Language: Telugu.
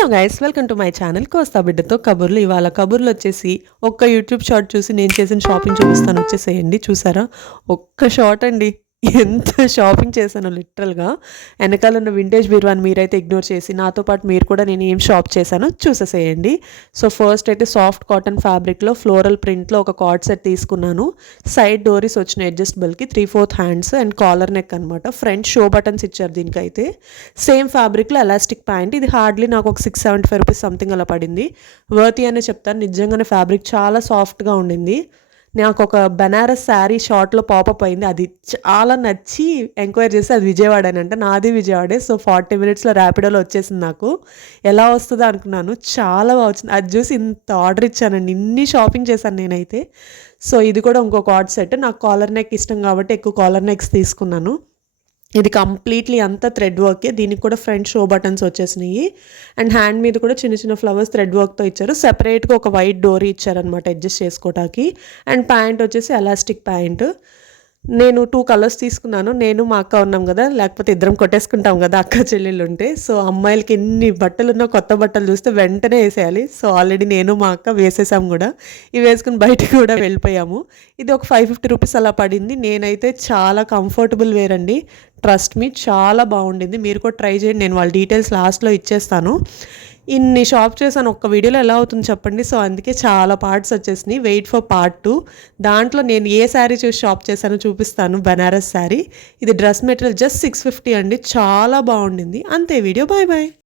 Hello guys, welcome to my channel కోస్తా బిడ్డతో కబుర్లు. ఇవాళ కబుర్లు వచ్చేసి ఒక్క యూట్యూబ్ షార్ట్ చూసి నేను చేసిన షాపింగ్ చూపిస్తాను, వచ్చేసేయండి. చూసారా, ఒక్క షార్ట్ అండి, ఎంత షాపింగ్ చేశాను లిటరల్గా. వెనకాల ఉన్న వింటేజ్ బీరువాని మీరైతే ఇగ్నోర్ చేసి నాతో పాటు మీరు కూడా నేను ఏం షాప్ చేశానో చూసేసేయండి. సో ఫస్ట్ అయితే సాఫ్ట్ కాటన్ ఫ్యాబ్రిక్లో ఫ్లోరల్ ప్రింట్లో ఒక కార్డ్ సెట్ తీసుకున్నాను. సైడ్ డోరీస్ వచ్చిన అడ్జస్టబుల్కి 3/4 హ్యాండ్స్ అండ్ కాలర్ నెక్ అనమాట. ఫ్రంట్ షో బటన్స్ ఇచ్చారు దీనికైతే. సేమ్ ఫ్యాబ్రిక్లో ఎలాస్టిక్ ప్యాంట్. ఇది హార్డ్లీ నాకు ఒక 675 రూపీస్ సంథింగ్ అలా పడింది. వర్తీ అనే చెప్తాను, నిజంగానే ఫ్యాబ్రిక్ చాలా సాఫ్ట్గా ఉండింది. నాకు ఒక బనారస్ శారీ షార్ట్లో పాపప్ అయింది, అది చాలా నచ్చి ఎంక్వైరీ చేసి అది విజయవాడ అని అంటే నాది విజయవాడే. సో 40 మినిట్స్లో ర్యాపిడోలో వచ్చేసింది. నాకు ఎలా వస్తుందో అనుకున్నాను, చాలా బాగా వచ్చింది. అది చూసి ఇంత ఆర్డర్ ఇచ్చానండి, ఇన్ని షాపింగ్ చేశాను నేనైతే. సో ఇది కూడా ఇంకో కార్డ్ సెట్. నాకు కాలర్ నెక్ ఇష్టం కాబట్టి ఎక్కువ కాలర్ నెక్స్ తీసుకున్నాను. ఇది కంప్లీట్లీ అంతా థ్రెడ్ వర్కే. దీనికి కూడా ఫ్రంట్ షో బటన్స్ వచ్చేసినాయి అండ్ హ్యాండ్ మీద కూడా చిన్న చిన్న ఫ్లవర్స్ థ్రెడ్ వర్క్తో ఇచ్చారు. సెపరేట్గా ఒక వైట్ డోరీ ఇచ్చారనమాట అడ్జస్ట్ చేసుకోవడానికి. అండ్ ప్యాంట్ వచ్చేసి ఎలాస్టిక్ ప్యాంట్. నేను 2 కలర్స్ తీసుకున్నాను. నేను మా అక్క ఉన్నాం కదా, లేకపోతే ఇద్దరం కొట్టేసుకుంటాం కదా అక్క చెల్లెళ్ళు ఉంటే. సో అమ్మాయిలకి ఎన్ని బట్టలు ఉన్నా కొత్త బట్టలు చూస్తే వెంటనే వేసేయాలి. సో ఆల్రెడీ నేను మా అక్క వేసేసాము కూడా. ఇవి వేసుకుని బయటకు కూడా వెళ్ళిపోయాము. ఇది ఒక 550 రూపీస్ అలా పడింది. నేనైతే చాలా కంఫర్టబుల్ వేర్ అండి, ట్రస్ట్ మీ, చాలా బాగుండింది. మీరు కూడా ట్రై చేయండి, నేను వాళ్ళ డీటెయిల్స్ లాస్ట్లో ఇచ్చేస్తాను. ఇన్ని షాప్ చేశాను, ఒక్క వీడియోలో ఎలా అవుతుంది చెప్పండి. సో అందుకే చాలా పార్ట్స్ వచ్చేసినాయి. Wait for part 2. దాంట్లో నేను ఏ శారీ చూసి షాప్ చేశానో చూపిస్తాను. బనారస్ శారీ. ఇది డ్రెస్ మెటీరియల్ జస్ట్ 650 అండి, చాలా బాగుండింది. అంతే వీడియో. Bye bye.